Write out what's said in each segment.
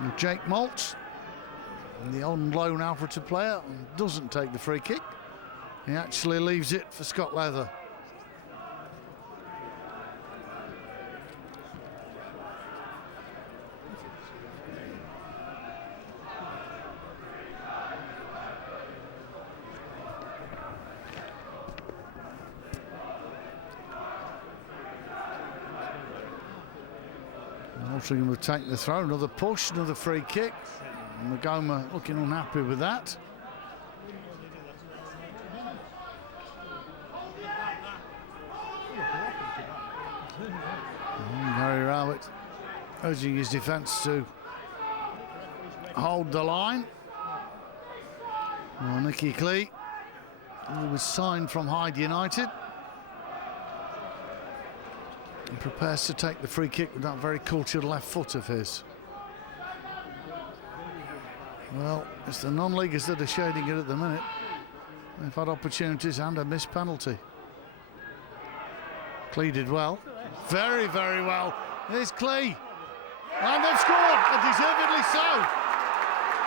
And Jake Maltz, the on loan Alfreton player, doesn't take the free kick. He actually leaves it for Scott Leather. Altrincham will take the throw, another push, another free kick. Magoma looking unhappy with that. Harry Rowett urging his defence to hold the line. Well, Nicky Clee, who was signed from Hyde United, and prepares to take the free kick with that very cultured left foot of his. Well, it's the non-leaguers that are shading it at the minute. They've had opportunities and a missed penalty. Clee did well. Very, very well. Here's Clee. And they've scored, and deservedly so.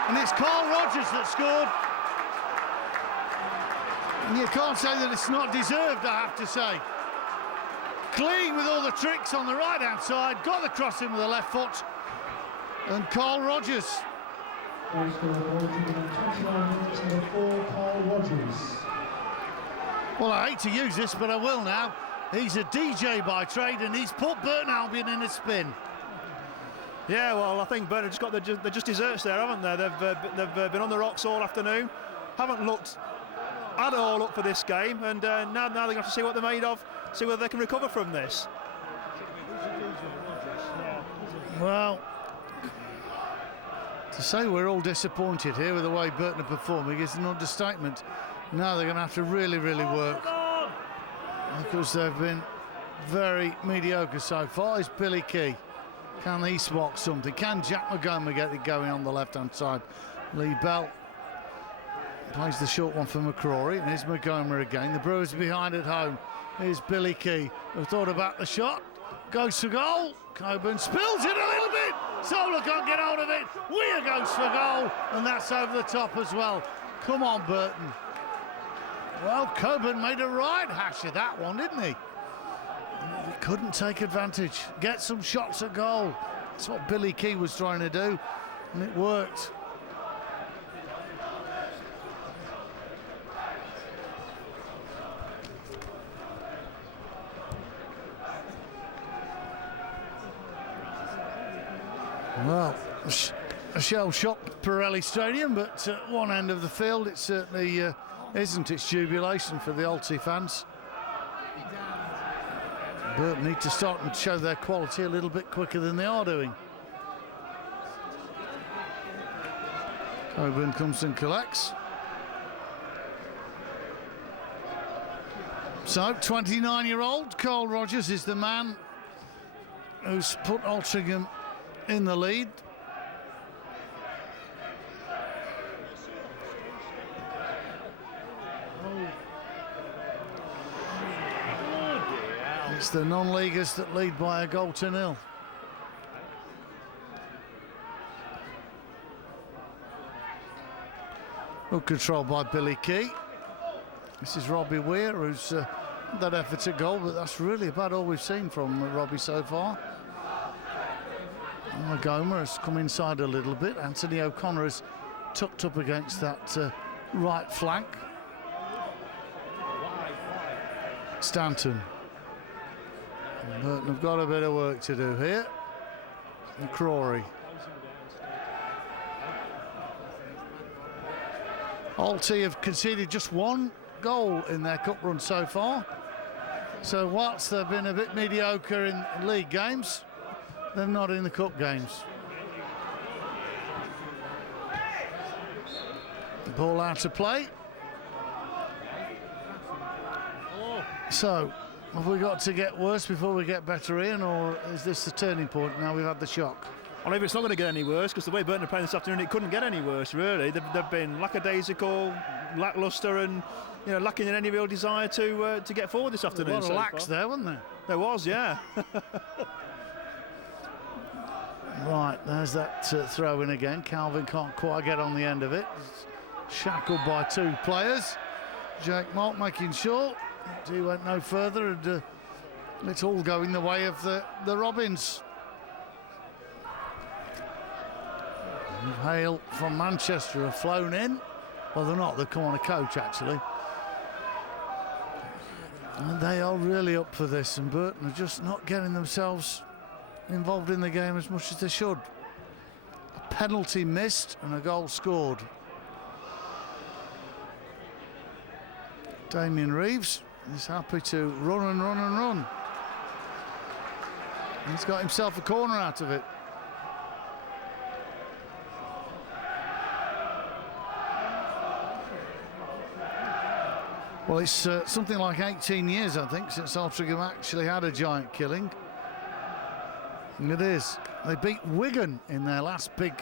And it's Carl Rogers that scored. And you can't say that it's not deserved, I have to say. Clee with all the tricks on the right-hand side, got the cross in with the left foot, and Carl Rogers. Well, I hate to use this, but I will now. He's a DJ by trade, and he's put Burton Albion in a spin. Yeah, well, I think Burton just got the just desserts there, haven't they? They've been on the rocks all afternoon, haven't looked at all up for this game, and now they're going to have to see what they're made of, see whether they can recover from this. Well, to say we're all disappointed here with the way Burton are performing is an understatement. Now they're going to have to really, really work, because they've been very mediocre so far. Is Billy Key. Can he spark something? Can Jack Magoma get it going on the left-hand side? Lee Bell plays the short one for McCrory, and here's Magoma again. The Brewers behind at home. Here's Billy Key, who thought about the shot. Goes for goal. Coburn spills it a little bit. Solar can't get hold of it. Weir goes for goal, and that's over the top as well. Come on, Burton. Well, Coburn made a right hash of that one, didn't he? He couldn't take advantage. Get some shots at goal. That's what Billy Key was trying to do, and it worked. Well, a shell-shocked Pirelli Stadium, but at one end of the field it certainly isn't. It's jubilation for the Alti fans. Burton need to start and show their quality a little bit quicker than they are doing. Coburn comes and collects. So, 29-year-old Carl Rogers is the man who's put Altrincham in the lead. It's the non-leaguers that lead by a goal to nil. Good control by Billy Key. This is Robbie Weir, who's that effort at goal, but that's really about all we've seen from Robbie so far. Magoma has come inside a little bit. Anthony O'Connor is tucked up against that right flank. Stanton. Burton have got a bit of work to do here. And Crawley. Alti have conceded just one goal in their cup run so far. So whilst they've been a bit mediocre in league games, they're not in the cup games. The ball out of play. So, have we got to get worse before we get better, Ian, or is this the turning point now we've had the shock? Well, maybe it's not going to get any worse, because the way Burton are playing this afternoon, it couldn't get any worse, really. They've been lackadaisical, lacklustre, and lacking in any real desire to get forward this afternoon. A lot of lacks there, wasn't there? There was, yeah. Right, there's that throw in again. Calvin can't quite get on the end of it. He's shackled by two players. Jake Mark making sure he went no further, and it's all going the way of the Robins. And Hale from Manchester have flown in. Well, they're not, they've come on a coach actually. And they are really up for this, and Burton are just not getting themselves involved in the game as much as they should. A penalty missed and a goal scored. Damien Reeves is happy to run and run and run. He's got himself a corner out of it. Well, it's something like 18 years, I think, since Altrincham actually had a giant killing. And it is. They beat Wigan in their last big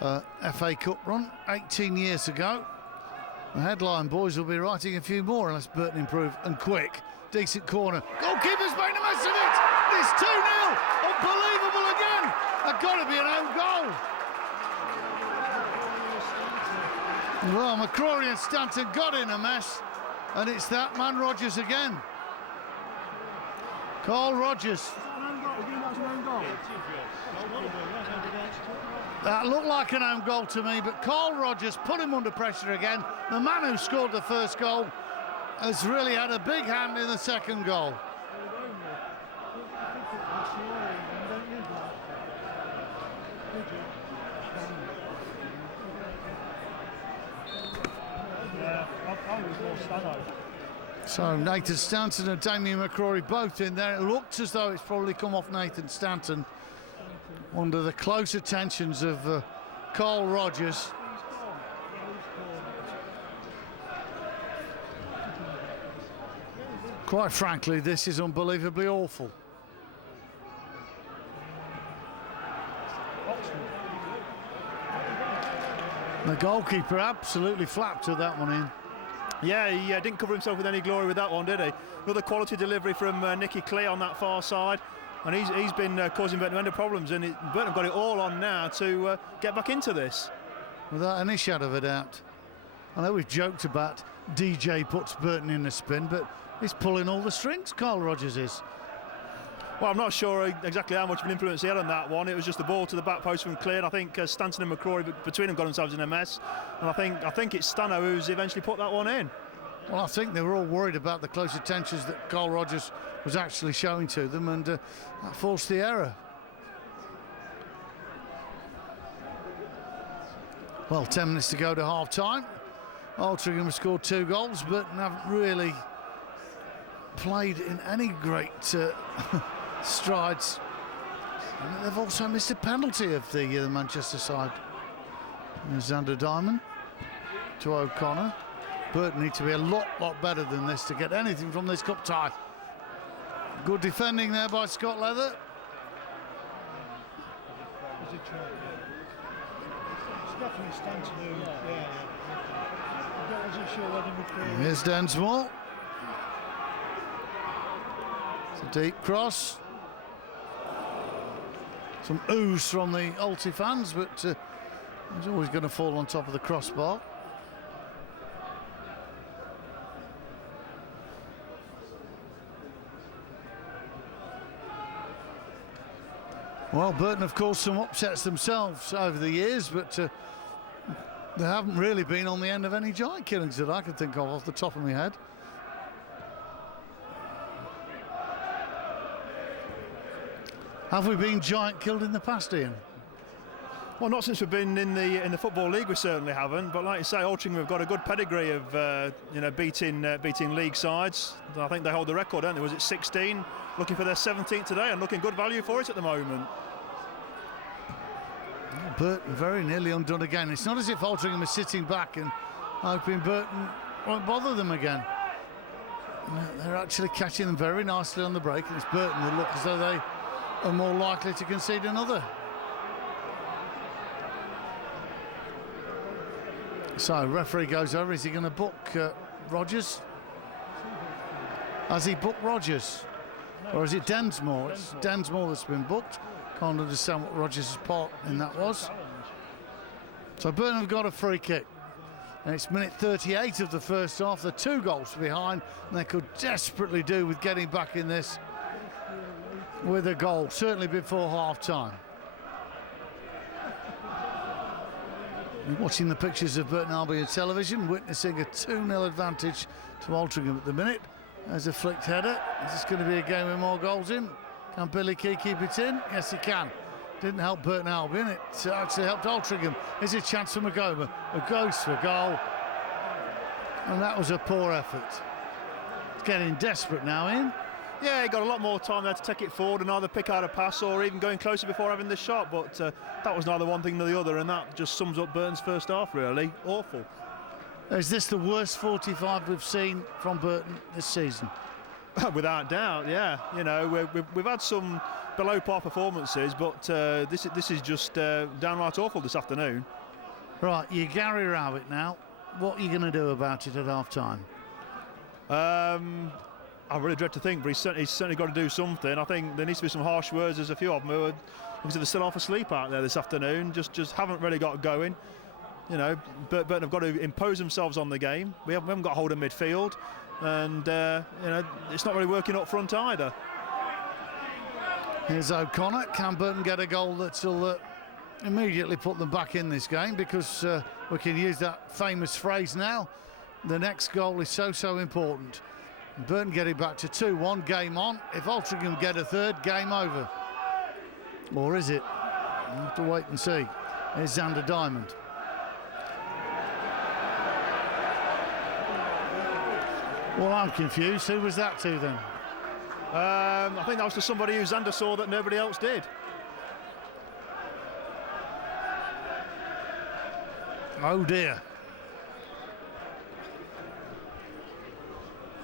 FA Cup run 18 years ago. The headline boys will be writing a few more unless Burton improve, and quick. Decent corner. Goalkeeper's made a mess of it. It's 2-0. Unbelievable again. That's got to be an own goal. Well, McCrory and Stanton got in a mess, and it's that man Rogers again. Carl Rogers. That looked like an own goal to me, but Carl Rogers put him under pressure again. The man who scored the first goal has really had a big hand in the second goal. So Nathan Stanton and Damien McCrory both in there. It looked as though it's probably come off Nathan Stanton under the close attentions of Carl Rogers. Quite frankly, this is unbelievably awful. The goalkeeper absolutely flapped to that one in. Yeah, he didn't cover himself with any glory with that one, did he? Another quality delivery from Nicky Clee on that far side, and he's been causing Burton many problems, and Burton have got it all on now to get back into this. Without any shadow of a doubt. I know we've joked about DJ puts Burton in a spin, but he's pulling all the strings, Carl Rogers is. Well, I'm not sure exactly how much of an influence he had on that one. It was just the ball to the back post from Clee, and I think Stanton and McCrory between them got themselves in a mess. And I think it's Stano who's eventually put that one in. Well, I think they were all worried about the close attentions that Carl Rogers was actually showing to them, and that forced the error. Well, 10 minutes to go to half-time. Altrincham have scored 2 goals, but haven't really played in any great strides. And they've also missed a penalty of the Manchester side. There's Xander Diamond to O'Connor. Burton need to be a lot better than this to get anything from this cup tie. Good defending there by Scott Leather. Here's Densmore. It's a deep cross. Some ooze from the Alti fans, but he's always going to fall on top of the crossbar. Well, Burton have caused some upsets themselves over the years, but they haven't really been on the end of any giant killings that I can think of off the top of my head. Have we been giant killed in the past, Ian? Well, not since we've been in the Football League, we certainly haven't. But like you say, Altrincham have got a good pedigree of beating league sides. I think they hold the record, don't they? Was it 16? Looking for their 17th today, and looking good value for it at the moment. Burton very nearly undone again. It's not as if Altrincham is sitting back and hoping Burton won't bother them again. They're actually catching them very nicely on the break, and it's Burton that look as though they are more likely to concede another. So referee goes over. Is he going to book Rogers? Has he booked Rogers? Or is it Densmore? It's Densmore that's been booked. Can't understand what Rogers' part in that was. So Burton have got a free kick. And it's minute 38 of the first half. They're 2 goals behind, and they could desperately do with getting back in this with a goal, certainly before half-time. You're watching the pictures of Burton Albion television, witnessing a 2-0 advantage to Altrincham at the minute. There's a flicked header. Is this going to be a game with more goals in? Can Billy Key keep it in? Yes, he can. Didn't help Burton Albion, it actually helped Altrincham. Here's a chance for McGoma, who goes for goal. And that was a poor effort. It's getting desperate now, Ian. Yeah, he got a lot more time there to take it forward and either pick out a pass or even going closer before having the shot, but that was neither one thing nor the other, and that just sums up Burton's first half, really. Awful. Is this the worst 45 we've seen from Burton this season? Without doubt, yeah. You know, we've had some below par performances, but this is just downright awful this afternoon. Right, you're Gary Rowett now. What are you going to do about it at half-time? I really dread to think, but he's certainly got to do something. I think there needs to be some harsh words. There's a few of them who are, because they're still half asleep out there this afternoon, just haven't really got going. You know, Burton have got to impose themselves on the game. We haven't got hold of midfield, and you know, it's not really working up front either. Here's O'Connor. Can Burton get a goal that'll immediately put them back in this game? Because we can use that famous phrase now. The next goal is so important. Burton get it back to 2-1, game on. If Altrincham get a third, game over. Or is it? We'll have to wait and see. Here's Xander Diamond. Well, I'm confused. Who was that to then? I think that was to somebody who Xander saw that nobody else did. Oh dear.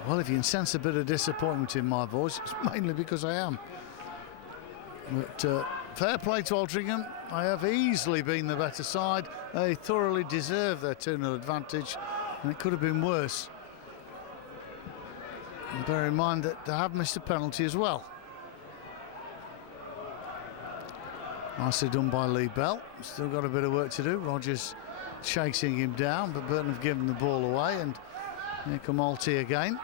Well, if you can sense a bit of disappointment in my voice, it's mainly because I am. But fair play to Altrincham. I have easily been the better side. They thoroughly deserve their 2-0 advantage, and it could have been worse. And bear in mind that they have missed a penalty as well. Nicely done by Lee Bell. Still got a bit of work to do. Rogers chasing him down, but Burton have given the ball away, and here come Alty again.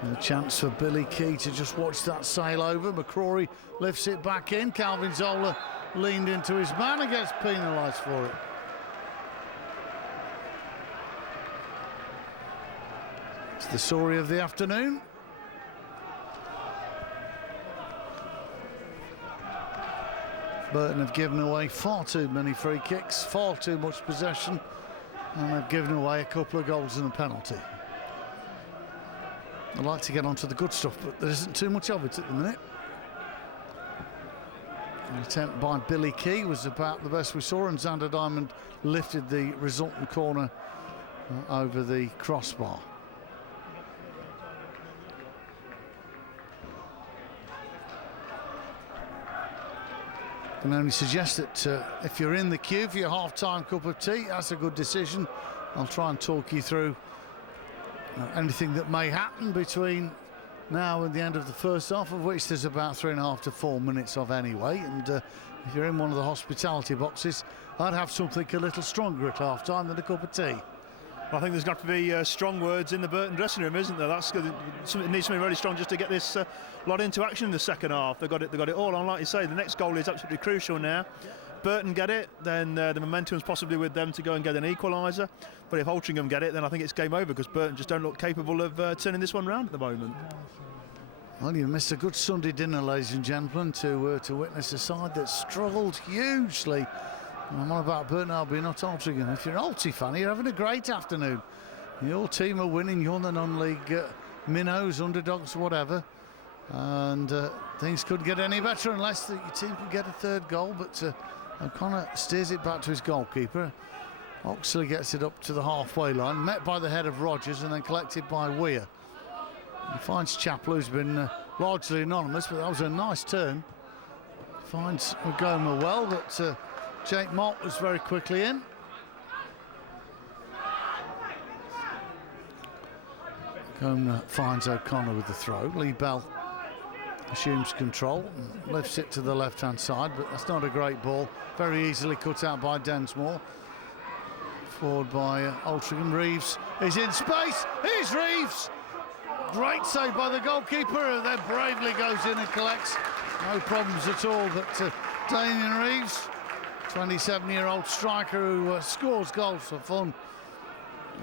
And a chance for Billy Key to just watch that sail over. McCrory lifts it back in. Calvin Zola leaned into his man and gets penalised for it. It's the story of the afternoon. Burton have given away far too many free kicks, far too much possession, and they've given away a couple of goals and a penalty. I'd like to get onto the good stuff, but there isn't too much of it at the minute. An attempt by Billy Key was about the best we saw, and Xander Diamond lifted the resultant corner over the crossbar. I can only suggest that if you're in the queue for your half-time cup of tea, that's a good decision. I'll try and talk you through anything that may happen between now and the end of the first half, of which there's about 3.5 to 4 minutes of anyway. And if you're in one of the hospitality boxes, I'd have something a little stronger at half-time than a cup of tea. I think there's got to be strong words in the Burton dressing room, isn't there? It needs something really strong just to get this lot into action in the second half. They've got it all on. Like you say, the next goal is absolutely crucial now. Burton get it, then the momentum's possibly with them to go and get an equaliser. But if Altrincham get it, then I think it's game over, because Burton just don't look capable of turning this one round at the moment. Well, you missed a good Sunday dinner, ladies and gentlemen, to witness a side that struggled hugely. I'm on about Burton Albion, not Altrincham. If you're an Alty fan, you're having a great afternoon. Your team are winning, you're the non-league minnows, underdogs, whatever. And things couldn't get any better unless your team could get a third goal, but O'Connor steers it back to his goalkeeper. Oxley gets it up to the halfway line, met by the head of Rogers and then collected by Weir. He finds Chapel, who's been largely anonymous, but that was a nice turn. Finds Magoma well, but Jake Mott was very quickly in. Magoma finds O'Connor with the throw. Lee Bell assumes control and lifts it to the left-hand side, but that's not a great ball. Very easily cut out by Densmore. Forward by Altrincham. Reeves is in space. Here's Reeves. Great save by the goalkeeper, and then bravely goes in and collects. No problems at all, but Damien Reeves, 27-year-old striker who scores goals for fun,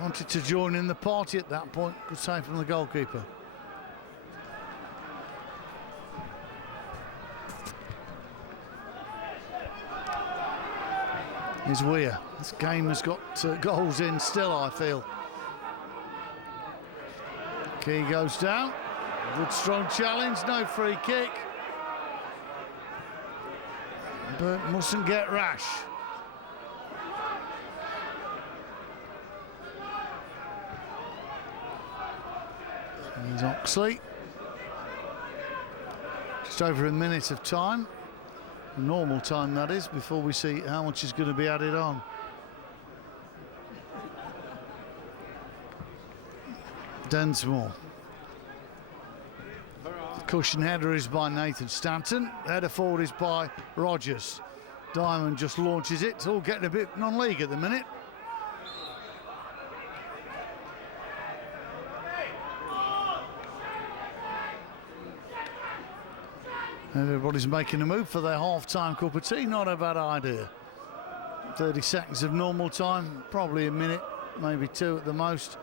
wanted to join in the party at that point. Good save from the goalkeeper. Here's Weir. This game has got goals in still, I feel. Key goes down. Good strong challenge, no free kick. But mustn't get rash. Here's Oxley. Just over a minute of time. Normal time, that is, before we see how much is going to be added on. Densmore. The cushion header is by Nathan Stanton. Header forward is by Rogers. Diamond just launches it. It's all getting a bit non-league at the minute. Everybody's making a move for their half-time cup of tea. Not a bad idea. 30 seconds of normal time, probably a minute, maybe two at the most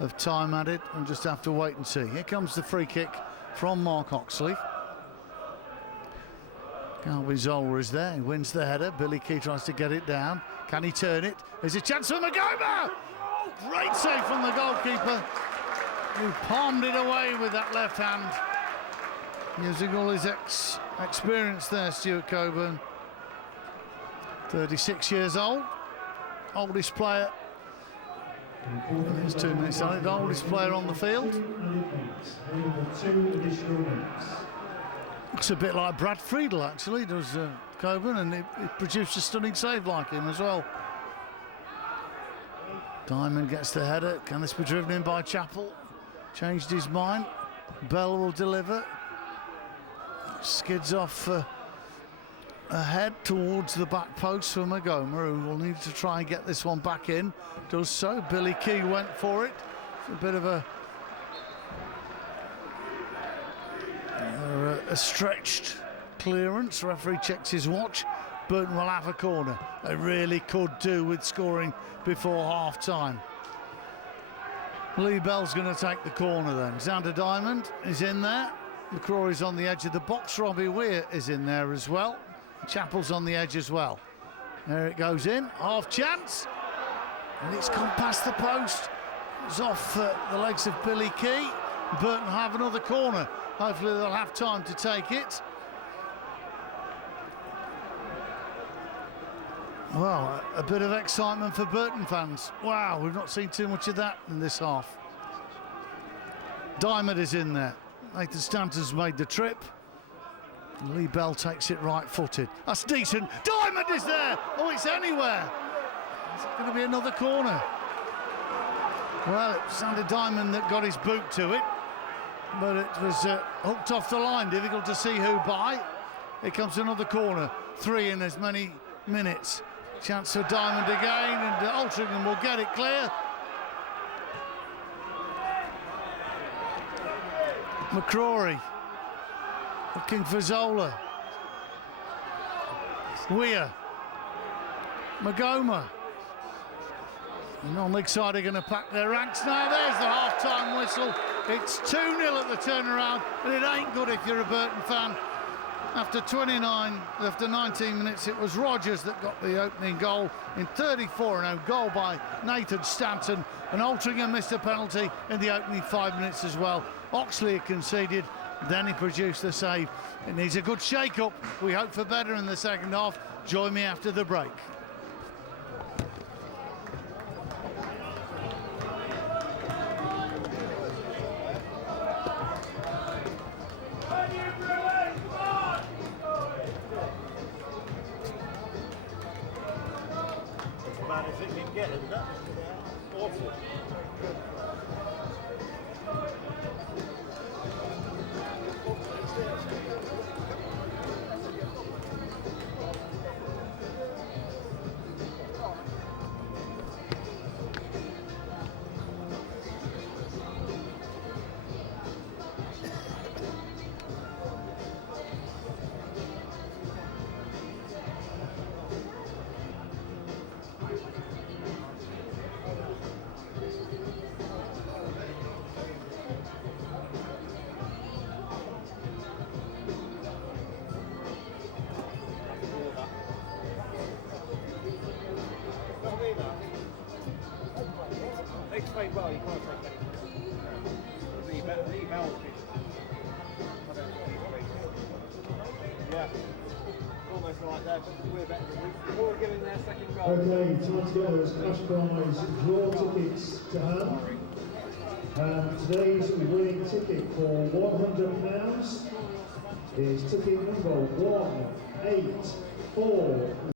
of time added, and just have to wait and see. Here comes the free kick from Mark Oxley. Galvin Zola is there. He wins the header. Billy Key tries to get it down. Can he turn it? There's a chance for Magoma! Great save from the goalkeeper, who palmed it away with that left hand. Using all his experience there, Stuart Coburn. 36 years old, oldest player. There's 2 minutes on it, the oldest player on the field. Looks a bit like Brad Friedel, actually, does Coburn, and it produced a stunning save like him as well. Diamond gets the header. Can this be driven in by Chapel? Changed his mind. Bell will deliver. Skids off ahead towards the back post for Magoma, who will need to try and get this one back in. Does so. Billy Key went for it. It's a bit of a stretched clearance. Referee checks his watch. Burton will have a corner. They really could do with scoring before half-time. Lee Bell's going to take the corner then. Xander Diamond is in there. McCrory's on the edge of the box. Robbie Weir is in there as well. Chapel's on the edge as well. There it goes in. Half chance. And it's gone past the post. It's off the legs of Billy Key. Burton will have another corner. Hopefully they'll have time to take it. Well, a bit of excitement for Burton fans. Wow, we've not seen too much of that in this half. Diamond is in there. Nathan Stanton's made the trip. Lee Bell takes it right-footed. That's decent. Diamond is there. Oh, it's anywhere. It's going to be another corner. Well, it was Xander Diamond that got his boot to it, but it was hooked off the line. Difficult to see who by. Here comes another corner. 3 in as many minutes. Chance for Diamond again, and Altrincham will get it clear. McCrory looking for Zola. Weir. Magoma. The non-league side are going to pack their ranks now. There's the half-time whistle. It's 2-0 at the turnaround, and it ain't good if you're a Burton fan. After 19 minutes, it was Rogers that got the opening goal in 34, and a goal by Nathan Stanton, and Altrincham missed a penalty in the opening 5 minutes as well. Oxley had conceded, then he produced the save. It needs a good shake-up. We hope for better in the second half. Join me after the break. As it can get, isn't it? Awful. They played well, you can't take anything. Yeah, almost like that, but we're better. We're giving their second goal. Okay, time to go. There's cash prize draw tickets to hand. And today's winning ticket for £100 is ticket number 184.